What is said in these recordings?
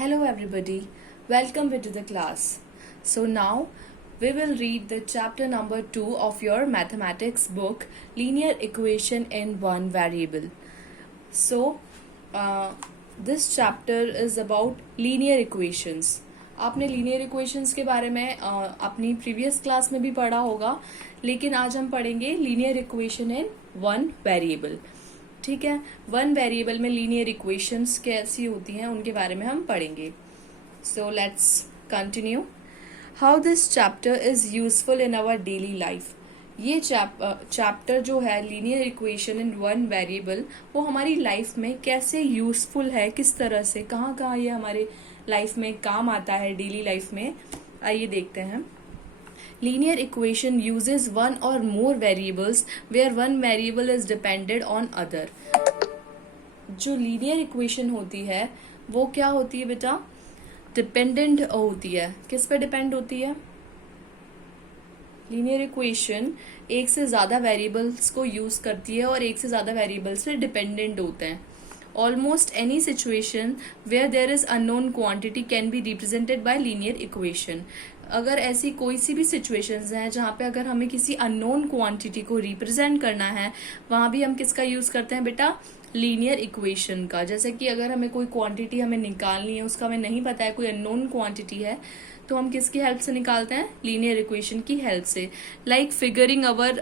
Hello everybody, welcome to the class. So now we will read the chapter number 2 of your mathematics book, Linear Equation in One Variable. So this chapter is about linear equations. आपने linear equations के बारे में अपनी previous class में भी पढ़ा होगा, लेकिन आज हम पढ़ेंगे linear equation in one variable. ठीक है, वन वेरिएबल में लीनियर इक्वेशंस कैसी होती हैं उनके बारे में हम पढ़ेंगे. So let's continue. How this chapter is useful in our daily life. ये चैप्टर जो है linear equation in one variable, वो हमारी लाइफ में कैसे यूजफुल है, किस तरह से, कहाँ कहाँ ये हमारे लाइफ में काम आता है डेली लाइफ में. आइए देखते हैं. Linear equation uses one or more variables where one variable is dependent on other. जो लीनियर इक्वेशन होती है वो क्या होती है बेटा? डिपेंडेंट होती है. किस पे डिपेंड होती है? लीनियर इक्वेशन एक से ज्यादा वेरिएबल्स को यूज करती है और एक से ज्यादा वेरिएबल्स से डिपेंडेंट होते हैं. Almost any situation where there is unknown quantity can be represented by linear equation. अगर ऐसी कोई सी भी सिचुएशंस हैं जहाँ पे अगर हमें किसी अननोन क्वांटिटी को रिप्रेजेंट करना है, वहाँ भी हम किसका यूज करते हैं बेटा? लीनियर इक्वेशन का. जैसे कि अगर हमें कोई क्वांटिटी हमें निकालनी है, उसका हमें नहीं पता है, कोई अननोन क्वांटिटी है, तो हम किसकी हेल्प से निकालते हैं? लीनियर इक्वेशन की हेल्प से. लाइक फिगरिंग अवर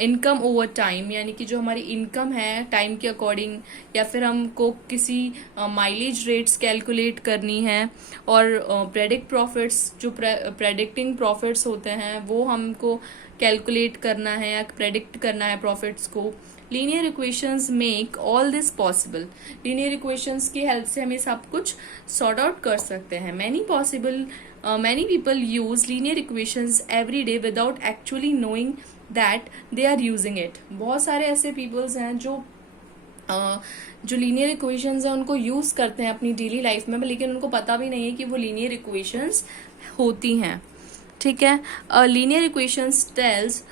इनकम ओवर टाइम, यानी कि जो हमारी इनकम है टाइम के अकॉर्डिंग, या फिर हमको किसी माइलेज रेट्स कैलकुलेट करनी है, और प्रेडिक्ट प्रॉफिट्स, जो प्रेडिक्टिंग प्रॉफिट्स होते हैं वो हमको कैलकुलेट करना है या प्रेडिक्ट करना है प्रॉफिट्स को. Linear equations make all this possible. Linear equations की हेल्प से हमें सब कुछ सॉर्ट आउट कर सकते हैं. Many people use linear equations every day without actually knowing that they are using it. बहुत सारे ऐसे पीपल्स हैं जो लीनियर इक्वेशंस हैं उनको यूज करते हैं अपनी डेली लाइफ में, लेकिन उनको पता भी नहीं है कि वो लीनियर इक्वेशंस होती हैं. ठीक है, linear equations tells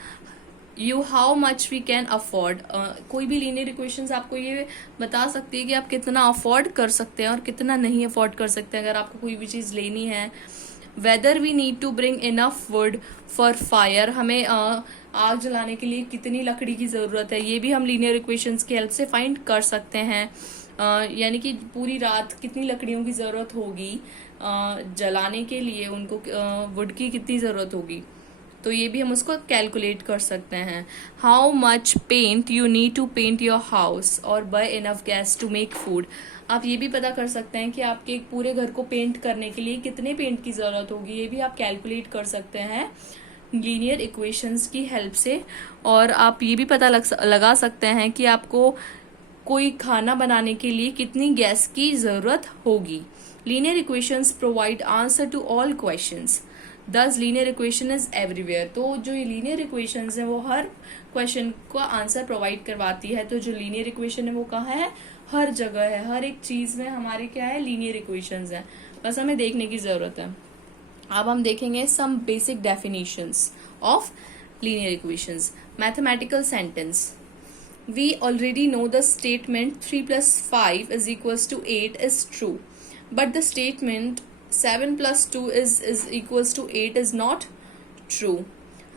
you how much we can afford. कोई भी लीनियर इक्वेशंस आपको ये बता सकती है कि आप कितना अफोर्ड कर सकते हैं और कितना नहीं अफोर्ड कर सकते हैं अगर आपको कोई भी चीज लेनी है. Whether we need to bring enough wood for fire, हमें आग जलाने के लिए कितनी लकड़ी की जरूरत है, ये भी हम लीनियर इक्वेशंस की हेल्प से फाइंड कर सकते हैं. यानी कि पूरी रात कितनी लकड़ियों की जरूरत होगी जलाने के लिए, उनको वुड की कितनी जरूरत होगी, तो ये भी हम उसको कैलकुलेट कर सकते हैं. How much paint you need to paint your house or buy enough gas to make food. आप ये भी पता कर सकते हैं कि आपके एक पूरे घर को पेंट करने के लिए कितने पेंट की जरूरत होगी, ये भी आप कैलकुलेट कर सकते हैं लीनियर इक्वेशंस की हेल्प से. और आप ये भी पता लगा सकते हैं कि आपको कोई खाना बनाने के लिए कितनी गैस की जरूरत होगी. Linear equations provide answer to all questions. This linear equation is everywhere. तो जो लीनियर इक्वेशंस है वो हर क्वेश्चन का आंसर प्रोवाइड करवाती है. तो जो लीनियर इक्वेशन है वो कहाँ है? हर जगह है. हर एक चीज में हमारे क्या है? लीनियर इक्वेशंस है. बस हमें देखने की जरूरत है. अब हम देखेंगे some basic definitions of linear equations. Mathematical sentence. We already know the statement 3 + 5 = 8 is true, but the statement 7 + 2 is 8 is not true.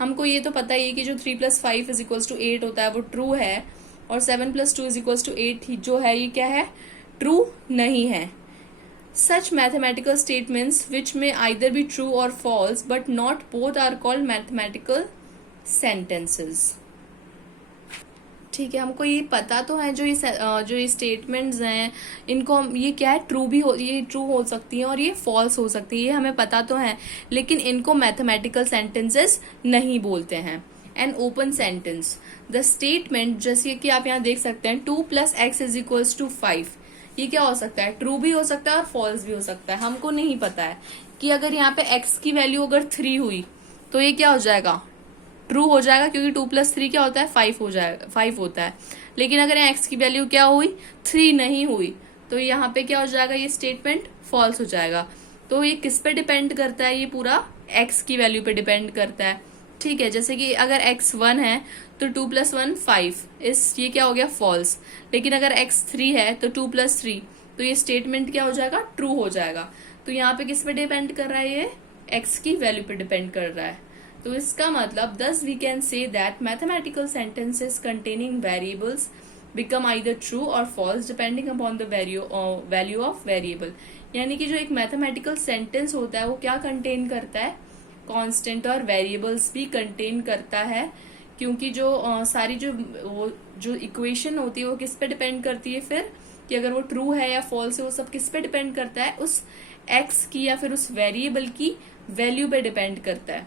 हमको ये तो पता ही है कि जो 3 + 5 = 8 होता है वो ट्रू है, और 7 + 2 = 8 जो है ये क्या है? ट्रू नहीं है. Such mathematical statements which may either be true or false but not both are called mathematical sentences. ठीक है, हमको ये पता तो है जो ये स्टेटमेंट्स हैं इनको हम, ये क्या है? ये ट्रू हो सकती हैं और ये फॉल्स हो सकती है, ये हमें पता तो है, लेकिन इनको मैथमेटिकल सेंटेंसेस नहीं बोलते हैं. An open sentence. The statement, जैसे कि आप यहाँ देख सकते हैं 2 + x = 5, ये क्या हो सकता है? ट्रू भी हो सकता है और फॉल्स भी हो सकता है. हमको नहीं पता है कि अगर यहाँ पे x की वैल्यू अगर 3 हुई तो ये क्या हो जाएगा? ट्रू हो जाएगा, क्योंकि 2 + 3 क्या होता है? 5 हो जाएगा, 5 होता है. लेकिन अगर यहाँ x की वैल्यू क्या हुई? 3 नहीं हुई, तो यहाँ पे क्या हो जाएगा? ये स्टेटमेंट फॉल्स हो जाएगा. तो ये किस पे डिपेंड करता है? ये पूरा x की वैल्यू पे डिपेंड करता है. ठीक है, जैसे कि अगर x 1 है तो 2 + 1 5, ये क्या हो गया? फॉल्स. लेकिन अगर x 3 है तो 2 + 3 तो ये स्टेटमेंट क्या हो जाएगा, ट्रू हो जाएगा। तो यहाँ पे किस पे डिपेंड कर रहा है, ये एक्स की वैल्यू पे डिपेंड कर रहा है। तो इसका मतलब thus we can say that mathematical sentences containing variables become either true or false depending upon the value of variable. यानी कि जो एक मैथमेटिकल सेंटेंस होता है वो क्या कंटेन करता है, कांस्टेंट और वेरिएबल्स भी कंटेन करता है, क्योंकि जो सारी जो इक्वेशन होती है वो किस पे डिपेंड करती है फिर, कि अगर वो ट्रू है या फॉल्स है, वो सब किस पे डिपेंड करता है, उस एक्स की या फिर उस वेरिएबल की वैल्यू पे डिपेंड करता है।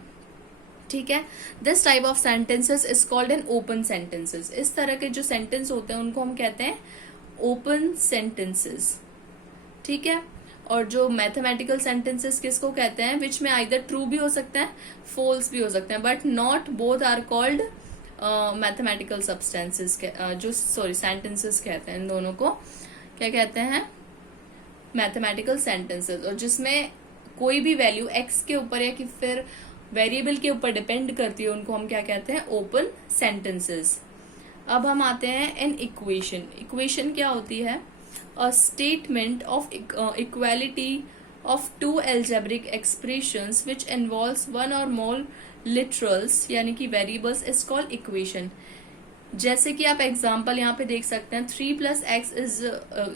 ठीक है, this type of sentences is called an open sentences. इस तरह के जो सेंटेंस होते हैं उनको हम कहते हैं ओपन सेंटेंसेस। ठीक है, और जो मैथमेटिकल सेंटेंसेस किसको कहते हैं, विच में आइदर ट्रू भी हो सकते हैं, फॉल्स भी हो सकते हैं, but not both are called mathematical substances, जो सेंटेंसेस कहते हैं, इन दोनों को क्या कहते हैं, मैथमेटिकल सेंटेंसेस। और जिसमें कोई भी वैल्यू एक्स के ऊपर या कि फिर वेरिएबल के ऊपर डिपेंड करती है, उनको हम क्या कहते हैं, ओपन सेंटेंसेस। अब हम आते हैं एन इक्वेशन। इक्वेशन क्या होती है, a statement of equality of two algebraic expressions which involves one or more literals यानी कि वेरिएबल्स इज कॉल्ड इक्वेशन। जैसे कि आप एग्जांपल यहाँ पे देख सकते हैं, 3 + x is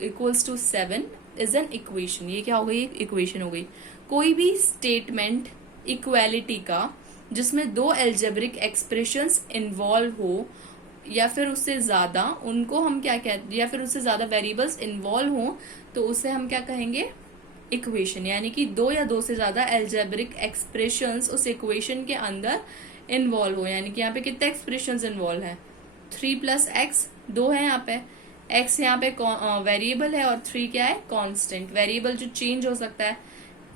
equals to 7 is an equation. ये क्या हो गई, इक्वेशन हो गई। कोई भी स्टेटमेंट इक्वालिटी का जिसमें दो एल्जेब्रिक एक्सप्रेशंस इन्वॉल्व हो या फिर उससे ज्यादा, उनको हम क्या कहते हैं, या फिर उससे ज्यादा वेरिएबल्स इन्वॉल्व हो, तो उसे हम क्या कहेंगे, इक्वेशन। यानी कि दो या दो से ज्यादा एल्जेब्रिक एक्सप्रेशंस उस इक्वेशन के अंदर इन्वॉल्व हो। यानी कि यहाँ पे कितने एक्सप्रेशंस इन्वॉल्व हैं, 3 + x, दो है यहाँ पे, x यहाँ पे वेरिएबल है और 3 क्या है, कांस्टेंट। वेरिएबल जो चेंज हो सकता है,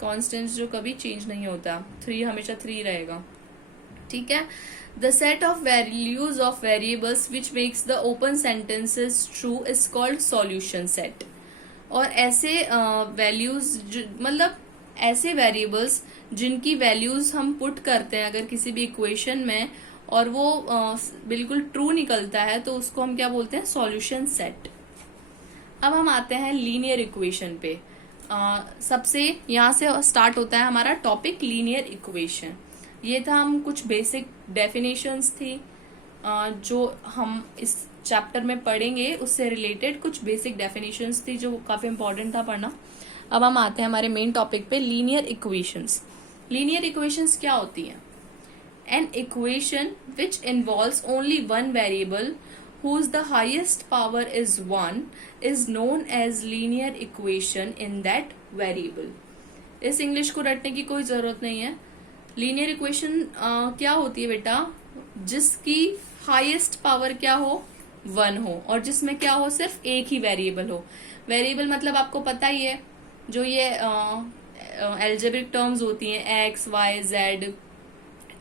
कांस्टेंट जो कभी चेंज नहीं होता, 3 हमेशा 3 रहेगा। ठीक है, the set of values of variables which makes the open sentences true is called solution set. और ऐसे वैल्यूज मतलब ऐसे वेरिएबल्स जिनकी वैल्यूज हम पुट करते हैं अगर किसी भी इक्वेशन में और वो बिल्कुल ट्रू निकलता है, तो उसको हम क्या बोलते हैं, सॉल्यूशन सेट। अब हम आते हैं लीनियर इक्वेशन पे। सबसे यहाँ से स्टार्ट होता है हमारा टॉपिक लीनियर इक्वेशन। ये था, हम कुछ बेसिक डेफिनेशंस थी जो हम इस चैप्टर में पढ़ेंगे, उससे रिलेटेड कुछ बेसिक डेफिनेशंस थी जो काफी इंपॉर्टेंट था पढ़ना। अब हम आते हैं हमारे मेन टॉपिक पे, लीनियर इक्वेशंस। लीनियर इक्वेशंस क्या होती हैं, an equation which involves only one variable whose the highest power is 1 is known as linear equation in that variable। इस इंग्लिश को रटने की कोई जरूरत नहीं है। लीनियर इक्वेशन क्या होती है बेटा, जिसकी हाईएस्ट पावर क्या हो, 1 हो, और जिसमें क्या हो, सिर्फ एक ही वेरिएबल हो। वेरिएबल मतलब आपको पता ही है, जो ये एल्जेब्रिक टर्म्स होती हैं, एक्स वाई जेड,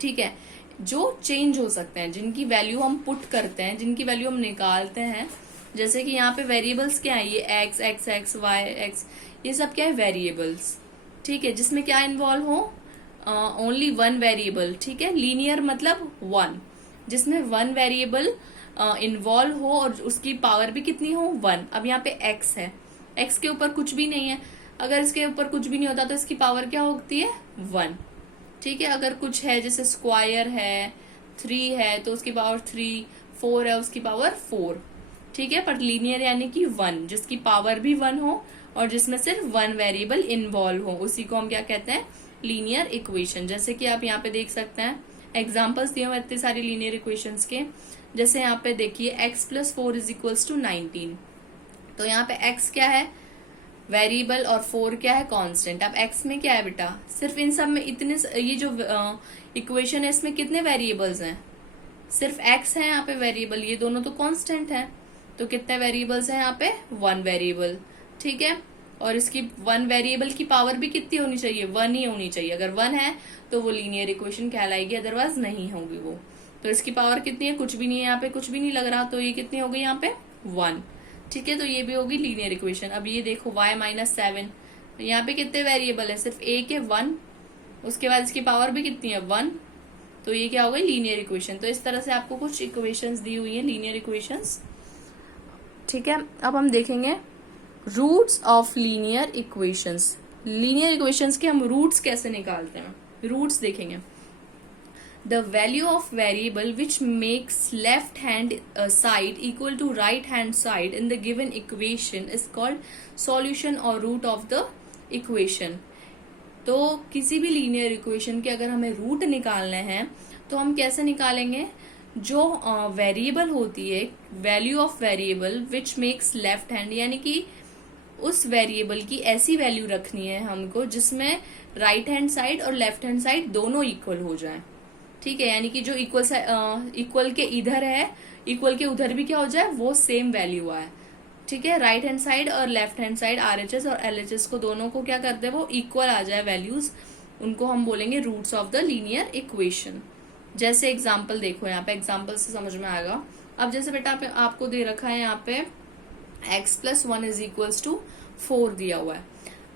ठीक है, जो चेंज हो सकते हैं, जिनकी वैल्यू हम पुट करते हैं, जिनकी वैल्यू हम निकालते हैं। जैसे कि यहाँ पे वेरिएबल्स क्या है, ये x x x y x, ये सब क्या है, वेरिएबल्स। ठीक है, जिसमें क्या इन्वॉल्व हो, ओनली वन वेरिएबल। ठीक है, लीनियर मतलब 1, जिसमें वन वेरिएबल इन्वॉल्व हो और उसकी पावर भी कितनी हो, 1। अब यहाँ पे एक्स है, एक्स के ऊपर कुछ भी नहीं है, अगर इसके ऊपर कुछ भी नहीं होता तो इसकी पावर क्या होती है, 1। ठीक है, अगर कुछ है जैसे स्क्वायर है, 3 है तो उसकी पावर 3, 4 है उसकी पावर 4। ठीक है, पर लीनियर यानी कि 1, जिसकी पावर भी 1 हो और जिसमें सिर्फ 1 वेरिएबल इन्वॉल्व हो, उसी को हम क्या कहते हैं, लीनियर इक्वेशन। जैसे कि आप यहाँ पे देख सकते हैं, एग्जाम्पल्स दिए हुए इतने सारे लीनियर इक्वेशंस के। जैसे यहाँ पे देखिए x + 4 = 19, तो यहाँ पे x क्या है, वेरिएबल, और 4 क्या है, कांस्टेंट। अब x में क्या है बेटा, सिर्फ इन सब में इतने, ये जो इक्वेशन है इसमें कितने वेरिएबल्स हैं, सिर्फ x है यहाँ पे वेरिएबल, ये दोनों तो कांस्टेंट है, तो कितने वेरिएबल्स हैं यहाँ पे, 1 वेरिएबल। ठीक है, और इसकी 1 वेरिएबल की पावर भी कितनी होनी चाहिए, 1 ही होनी चाहिए। अगर 1 है तो वो लीनियर इक्वेशन कहलाएगी, अदरवाइज नहीं होगी वो। तो इसकी पावर कितनी है, कुछ भी नहीं है, यहाँ पे कुछ भी नहीं लग रहा, तो ये कितनी हो गई यहाँ पे, 1। ठीक है, तो ये भी होगी लीनियर इक्वेशन। अब ये देखो y - 7, तो यहाँ पे कितने वेरिएबल है, सिर्फ एक है, 1, उसके बाद इसकी पावर भी कितनी है, 1, तो ये क्या हो गई, लीनियर इक्वेशन। तो इस तरह से आपको कुछ इक्वेशंस दी हुई है, लीनियर इक्वेशंस। ठीक है, अब हम देखेंगे roots of linear equations. Linear equations के हम रूट्स कैसे निकालते हैं, रूट्स देखेंगे। The value of variable which makes left hand side equal to right hand side in the given equation is called solution or root of the equation. तो किसी भी linear equation के अगर हमें रूट निकालने हैं तो हम कैसे निकालेंगे, जो वेरिएबल होती है, value of variable which makes left hand, यानी कि उस वेरिएबल की ऐसी वैल्यू रखनी है हमको जिसमें राइट हैंड साइड और लेफ्ट हैंड साइड दोनों इक्वल हो जाएं। ठीक है, यानी कि जो इक्वल के इधर है, इक्वल के उधर भी क्या हो जाए, वो सेम वैल्यू आए। ठीक है, राइट हैंड साइड और लेफ्ट हैंड साइड आरएचएस और एलएचएस को दोनों को क्या करते हैं, वो इक्वल आ जाए वैल्यूज, उनको हम बोलेंगे roots of the linear equation. जैसे एग्जाम्पल देखो, यहाँ पे एग्जाम्पल से समझ में आएगा। अब जैसे बेटा आपको दे रखा है यहाँ पे x+1 इज इक्वल्स टू 4 दिया हुआ है।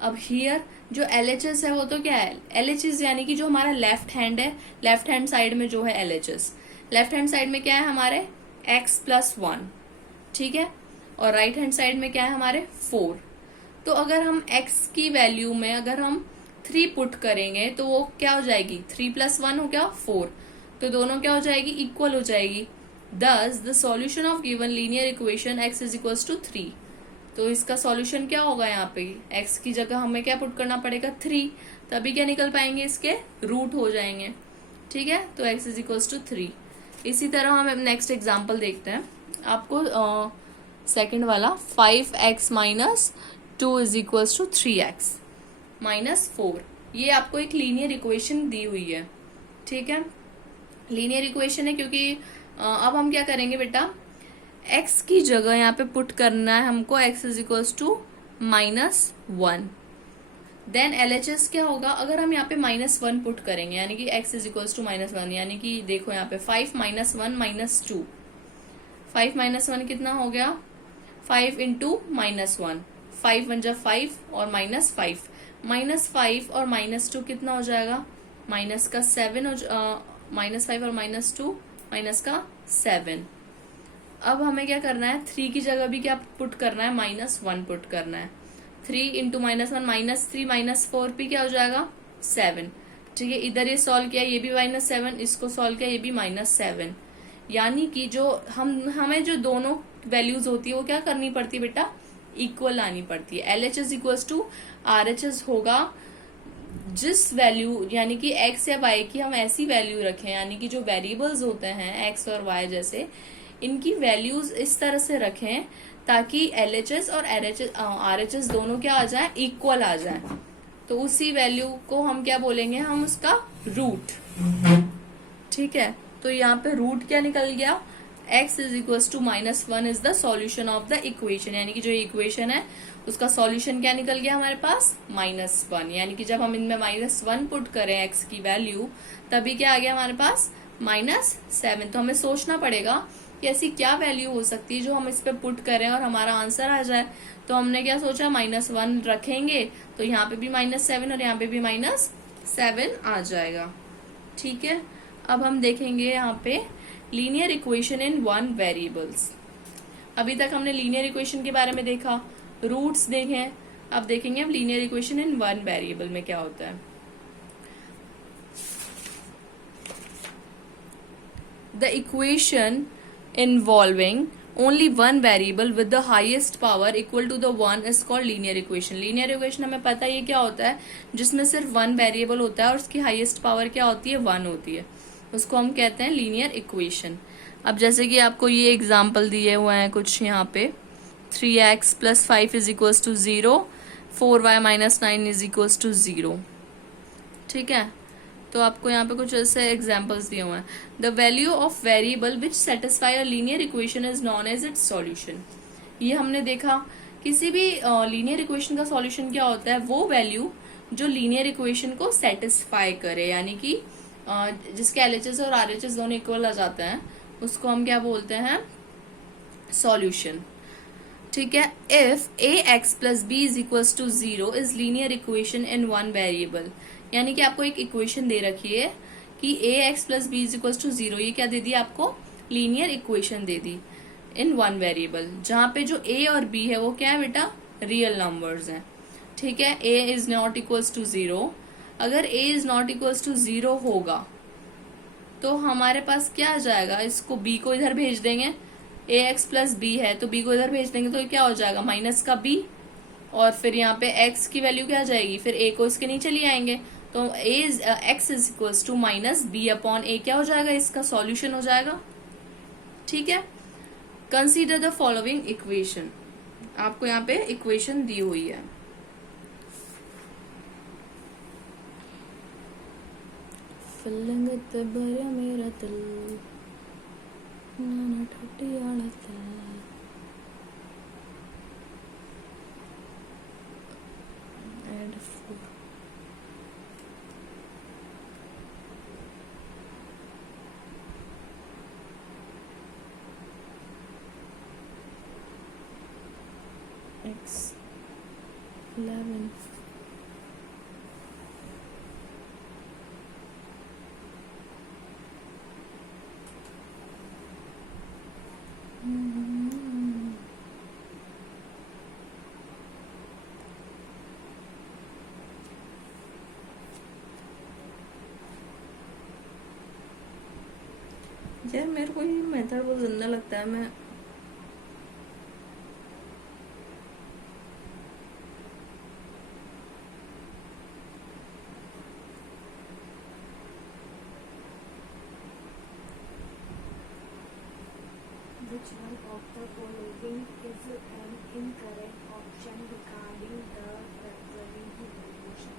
अब हियर जो LHS है वो तो क्या है, LHS यानी कि जो हमारा लेफ्ट हैंड है, लेफ्ट हैंड साइड में जो है LHS, लेफ्ट हैंड साइड में क्या है हमारे x+1, ठीक है, और राइट हैंड साइड में क्या है हमारे 4। तो अगर हम x की वैल्यू में अगर हम 3 पुट करेंगे तो वो क्या हो जाएगी, 3+1 हो गया 4, तो दोनों क्या हो जाएगी, इक्वल हो जाएगी। Thus the solution of given linear equation x is equals to 3। तो इसका सॉल्यूशन क्या होगा, यहाँ पे x की जगह हमें क्या पुट करना पड़ेगा 3, तभी क्या निकल पाएंगे, इसके रूट हो जाएंगे। ठीक है, तो x is equals to 3। इसी तरह हम नेक्स्ट एग्जांपल देखते हैं। आपको सेकंड वाला 5x minus 2 is equals to 3x minus 4, ये आपको एक लीनियर इक्वेशन दी हुई है। ठीक है, लीनियर इक्वेशन है क्योंकि अब हम क्या करेंगे बेटा, x की जगह यहाँ पे पुट करना है हमको, x is equals to -1। Then LHS क्या होगा, अगर हम यहाँ पे -1 पुट करेंगे यानी कि x इज इक्वल्स टू -1, यानी कि देखो यहाँ पे 5 -1 -2, 5 -1 कितना हो गया, 5 इंटू -1, 5 1 जा 5 और -5, -5 और -2 कितना हो जाएगा, माइनस का 7 हो, -5 और -2 माइनस का 7। अब हमें क्या करना है, 3 की जगह भी क्या पुट करना है, -1 पुट करना है। 3 इंटू -1 -3 -4 भी क्या हो जाएगा 7। ठीक है, इधर ये सॉल्व किया, ये भी -7, इसको सॉल्व किया, ये भी -7। यानी कि जो हमें जो दोनों वैल्यूज होती है वो क्या करनी पड़ती है बेटा, इक्वल आनी पड़ती है। LHS इक्वल्स टू RHS होगा, जिस वैल्यू यानी कि x या y की हम ऐसी वैल्यू रखें, यानी कि जो वेरिएबल्स होते हैं x और y जैसे, इनकी वैल्यूज इस तरह से रखें ताकि LHS और RHS दोनों क्या आ जाए, इक्वल आ जाए। तो उसी वैल्यू को हम क्या बोलेंगे, हम उसका रूट। ठीक है, तो यहाँ पे रूट क्या निकल गया, x is equals to -1 is the solution of the equation, यानी कि जो इक्वेशन है उसका सॉल्यूशन क्या निकल गया हमारे पास, -1। यानी कि जब हम इनमें -1 पुट करें x की वैल्यू, तभी क्या आ गया हमारे पास -7। तो हमें सोचना पड़ेगा कि ऐसी क्या वैल्यू हो सकती है जो हम इस पे पुट करें और हमारा आंसर आ जाए। तो हमने क्या सोचा, -1 रखेंगे तो यहाँ पे भी -7 और यहाँ पे भी -7 आ जाएगा। ठीक है, अब हम देखेंगे यहाँ पे लीनियर इक्वेशन इन 1 वेरिएबल्स। अभी तक हमने लीनियर इक्वेशन के बारे में देखा, रूट्स देखे, अब देखेंगे हम लीनियर इक्वेशन इन 1 वेरिएबल में क्या होता है। The equation involving only one variable with the highest power equal to the 1 is called linear equation। linear equation हमें पता है ये क्या होता है, जिसमें सिर्फ 1 वेरिएबल होता है और उसकी हाईएस्ट पावर क्या होती है, 1 होती है, उसको हम कहते हैं लीनियर इक्वेशन। अब जैसे कि आपको ये एग्जांपल दिए हुए हैं कुछ यहाँ पे, 3x + 5 is equals to 0, 4y - 9 is equals to 0। ठीक है, तो आपको यहाँ पे कुछ ऐसे एग्जांपल्स दिए हुए हैं। The value of variable which satisfy a linear equation is known as its solution. ये हमने देखा, किसी भी लीनियर इक्वेशन का सॉल्यूशन क्या होता है, वो वैल्यू जो लीनियर इक्वेशन को सेटिस्फाई करे, यानी कि जिसके LHS और RHS दोनों इक्वल आ जाते हैं, उसको हम क्या बोलते हैं, सॉल्यूशन। ठीक है, if ax + b is equals to 0 is linear equation in 1 variable. यानी कि आपको एक इक्वेशन दे रखी है कि ax + b is equals to 0, ये क्या दे दी आपको, लीनियर इक्वेशन दे दी इन 1 वेरिएबल, जहां पे जो a और b है वो क्या है बेटा, रियल नंबर्स हैं, ठीक है। a is not equals to 0, अगर a is not equals to 0 होगा तो हमारे पास क्या आ जाएगा, इसको b को इधर भेज देंगे, ax प्लस बी है तो b को इधर भेज देंगे तो ये क्या हो जाएगा माइनस का b, और फिर यहाँ पे x की वैल्यू क्या आ जाएगी, फिर a को इसके नीचे ले आएंगे तो x is equals to minus b upon a क्या हो जाएगा, इसका सॉल्यूशन हो जाएगा, ठीक है। कंसीडर द फॉलोइंग इक्वेशन, आपको यहाँ पे इक्वेशन दी हुई है। फिलंगत भर मेरा दिल नाना ठटियाला एड 4 x 11 यार मेरे को ये मेथड बहुत गंदा लगता है। मैं Which one of the following is an incorrect option regarding the factoring evaluation?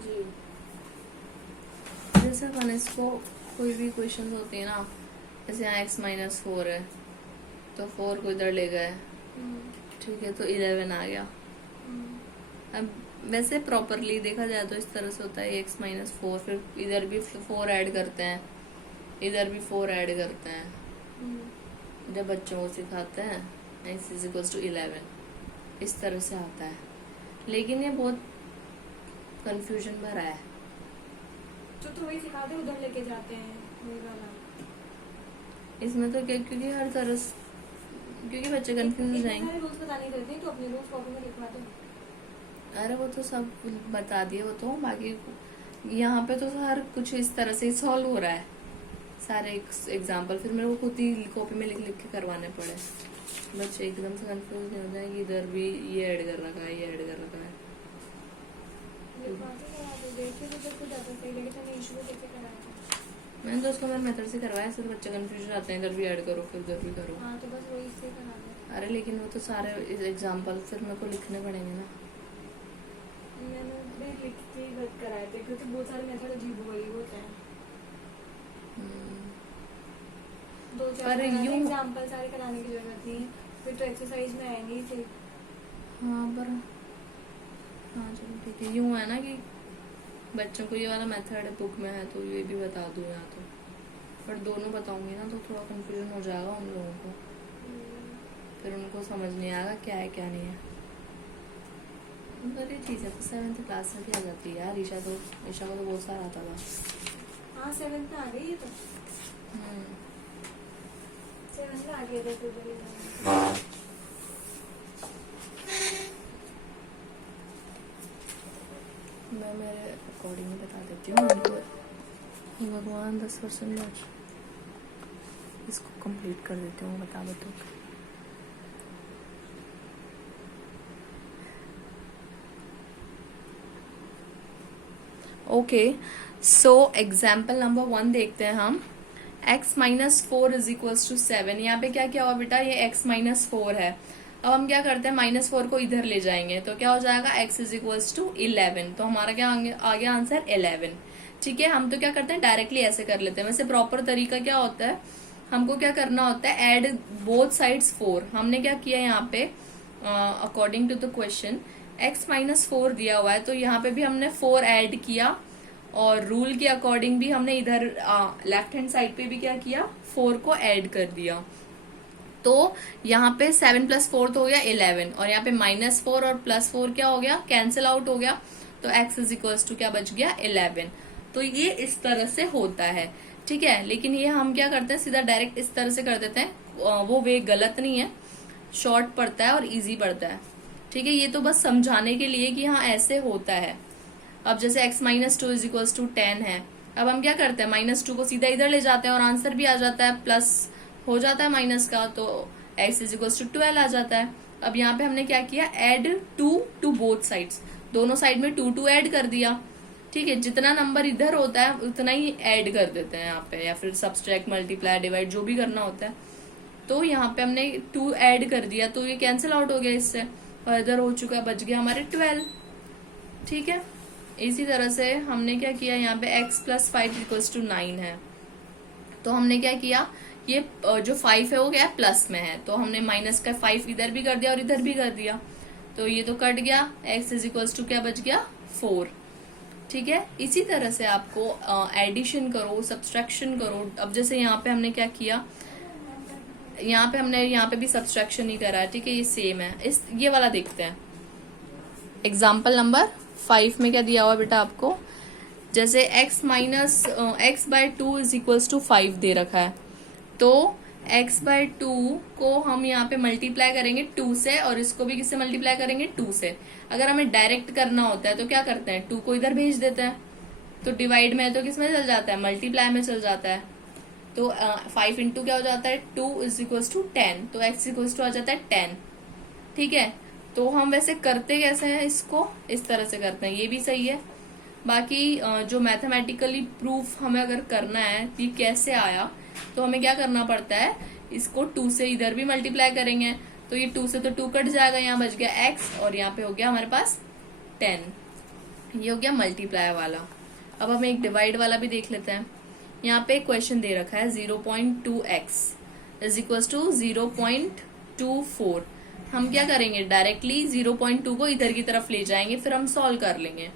जी जैसे अपन इसको कोई भी क्वेश्चन होते हैं ना, जैसे यहाँ x-4 है तो 4 को इधर ले गए, ठीक है, तो 11 आ गया। अब वैसे प्रॉपरली देखा जाए तो इस तरह से होता है x-4, फिर इधर भी 4 ऐड करते हैं, इधर भी 4 ऐड करते हैं। जब बच्चों को सिखाते हैं x इज इक्वल्स टू 11, इस तरह से आता है, लेकिन ये बहुत कंफ्यूजन भरा है। तो वही सिखाते उधर लेके जाते हैं वही वाला। इसमें तो क्या, क्योंकि हर तरह क्योंकि बच्चे कंफ्यूज हो जाएंगे। रूल्स बता नहीं देते तो अपने रूल्स कॉपी में लिखवा दो। अरे वो तो सब बता दिए, वो तो बाकी यहाँ पे तो हर कुछ इस तरह से सॉल्व हो रहा है, सारे एग्जाम्पल फिर मेरे को खुद ही कॉपी में लिख लिख के करवाने पड़े। बच्चे एकदम से कंफ्यूज नहीं हो जाएंगे, इधर भी ये ऐड कर रखा है, ये ऐड कर रखा है। मैंने तो उसको मेरे मेथड से करवाया, सिर्फ बच्चे कंफ्यूजन आते हैं, इधर भी ऐड करो फिर उधर भी करो। हाँ तो बस वही इससे करा दो। अरे लेकिन वो तो सारे एग्जाम्पल फिर मेरे को लिखने पड़ेंगे ना। मैंने भी लिख के ही वर्क कराए थे क्योंकि बहुत सारे मेथड अजीब गरीब होते हैं। दो चार एग्जाम्पल सारे कराने की जरूरत नहीं, फिर तो एक्सरसाइज में आएंगे ही थे। हाँ पर हाँ चलो ठीक है, यूँ है ना कि बच्चों को ये वाला मेथड बुक में है तो ये भी बता दूँ यहाँ तो, पर दोनों बताऊंगी ना तो थोड़ा कंफ्यूजन हो जाएगा उन लोगों को, फिर उनको समझ नहीं आएगा क्या है क्या नहीं है। पर ये चीज़ है तो 7th क्लास में भी आ जाती है यार। ईशा को तो बहुत सारा आता था। हाँ 7th में आ गई है तो 7th में आ गया था। मैं मेरे अकॉर्डिंग ही बता देती हूँ उनको। भगवान 10% आज इसको कंप्लीट कर देती हूँ, बता दो तो। ओके सो एग्जाम्पल नंबर 1 देखते हैं हम। x-4 is equals to 7। यहाँ पे क्या क्या हुआ बेटा, ये x-4 है। अब हम क्या करते हैं, -4 को इधर ले जाएंगे तो क्या हो जाएगा, x इज इक्वल्स टू 11। तो हमारा क्या आ गया आंसर 11। ठीक है, हम तो क्या करते हैं डायरेक्टली ऐसे कर लेते हैं। वैसे प्रॉपर तरीका क्या होता है, हमको क्या करना होता है, एड बोथ साइड्स 4। हमने क्या किया यहाँ पे, according to the question x-4 दिया हुआ है तो यहाँ पे भी हमने 4 ऐड किया, और रूल के अकॉर्डिंग भी हमने इधर लेफ्ट हैंड साइड पे भी क्या किया, 4 को ऐड कर दिया। तो यहाँ पे 7 + 4 तो हो गया 11, और यहाँ पे -4 और +4 क्या हो गया, कैंसिल आउट हो गया, तो x इज इक्वल्स टू क्या बच गया 11। तो ये इस तरह से होता है, ठीक है। लेकिन ये हम क्या करते हैं, सीधा डायरेक्ट इस तरह से कर देते हैं, वो वे गलत नहीं है, शॉर्ट पड़ता है और इजी पड़ता है, ठीक है। ये तो बस समझाने के लिए कि हाँ ऐसे होता है। अब जैसे x - 2 इज 10 है, अब हम क्या करते हैं, -2 को सीधा इधर ले जाते हैं और आंसर भी आ जाता है, प्लस हो जाता है माइनस का, तो x इज 12 आ जाता है। अब यहाँ पे हमने क्या किया, ऐड 2 टू बोथ साइड्स, दोनों साइड में 2 ऐड कर दिया, ठीक है। जितना नंबर इधर होता है उतना ही ऐड कर देते हैं यहाँ पे, या फिर सब्सट्रैक्ट, मल्टीप्लाई, डिवाइड जो भी करना होता है। तो यहाँ पे हमने 2 ऐड कर दिया, तो ये कैंसिल आउट हो गया इससे, और इधर हो चुका, बच गया हमारे 12, ठीक है। इसी तरह से हमने क्या किया, यहाँ पे x + 5 = 9 है, तो हमने क्या किया, ये जो 5 है वो क्या है, प्लस में है, तो हमने माइनस का 5 इधर भी कर दिया और इधर भी कर दिया, तो ये तो कट गया, x इज इक्वल्स टू क्या बच गया 4, ठीक है। इसी तरह से आपको एडिशन करो, सब्सट्रैक्शन करो। अब जैसे यहाँ पे हमने क्या किया, यहाँ पे भी सब्सट्रैक्शन ही करा है, ठीक है, ये सेम है। ये वाला देखते हैं, एग्जाम्पल नंबर 5 में क्या दिया हुआ बेटा आपको, जैसे x-2 इज इक्वल्स टू 5 दे रखा है, तो x/2 को हम यहाँ पे मल्टीप्लाई करेंगे 2 से, और इसको भी किससे मल्टीप्लाई करेंगे 2 से। अगर हमें डायरेक्ट करना होता है तो क्या करते हैं, 2 को इधर भेज देते हैं, तो डिवाइड में है तो किस में चल जाता है, मल्टीप्लाई में चल जाता है। तो 5 इंटू क्या हो जाता है, 2 इज इक्वल्स टू 10, तो x इक्वल्स टू आ जाता है 10, ठीक है। तो हम वैसे करते कैसे हैं, इसको इस तरह से करते हैं, ये भी सही है। बाकी जो मैथमेटिकली प्रूफ हमें अगर करना है कि कैसे आया, तो हमें क्या करना पड़ता है, इसको 2 से इधर भी मल्टीप्लाई करेंगे, तो ये 2 से तो 2 कट जाएगा, यहाँ बच गया x, और यहाँ पे हो गया हमारे पास 10, ये हो गया मल्टीप्लाई वाला। अब हम एक डिवाइड वाला भी देख लेते हैं। यहाँ पे क्वेश्चन दे रखा है 0.2x इज इक्वल टू 0.24। हम क्या करेंगे, डायरेक्टली 0.2 को इधर की तरफ ले जाएंगे, फिर हम सॉल्व कर लेंगे,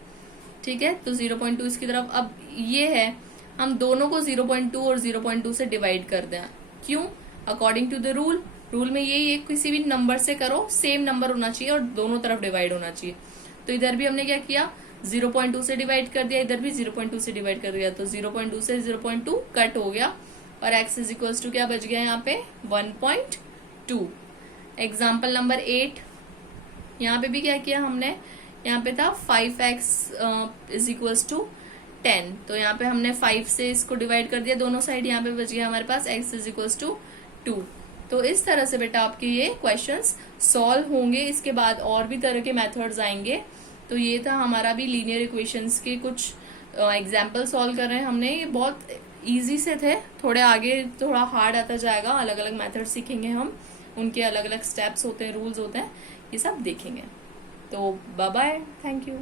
ठीक है। तो 0.2 इसकी तरफ, अब ये है, हम दोनों को 0.2 और 0.2 से डिवाइड कर दें, क्यों, अकॉर्डिंग टू द रूल में यही है, किसी भी नंबर से करो सेम नंबर होना चाहिए और दोनों तरफ डिवाइड होना चाहिए। तो इधर भी हमने क्या किया, 0.2 से डिवाइड कर दिया, इधर भी 0.2 से डिवाइड कर दिया, तो 0.2 से 0.2 कट हो गया, और x इज इक्वल्स टू क्या बच गया यहाँ पे 1.2। एग्जाम्पल नंबर 8, यहाँ पे भी क्या किया हमने, यहाँ पे था 5x इज इक्वल्स टू 10, तो यहाँ पे हमने 5 से इसको डिवाइड कर दिया दोनों साइड, यहाँ पे बच गया हमारे पास x इज इक्वल्स टू 2। तो इस तरह से बेटा आपके ये क्वेश्चंस सॉल्व होंगे। इसके बाद और भी तरह के मेथड्स आएंगे। तो ये था हमारा भी लीनियर इक्वेशंस के कुछ एग्जाम्पल सॉल्व कर रहे हैं हमने। ये बहुत इजी से थे, थोड़े आगे थोड़ा हार्ड आता जाएगा, अलग अलग मेथड सीखेंगे हम, उनके अलग अलग स्टेप्स होते हैं, रूल्स होते हैं, ये सब देखेंगे। तो बाय बाय, थैंक यू।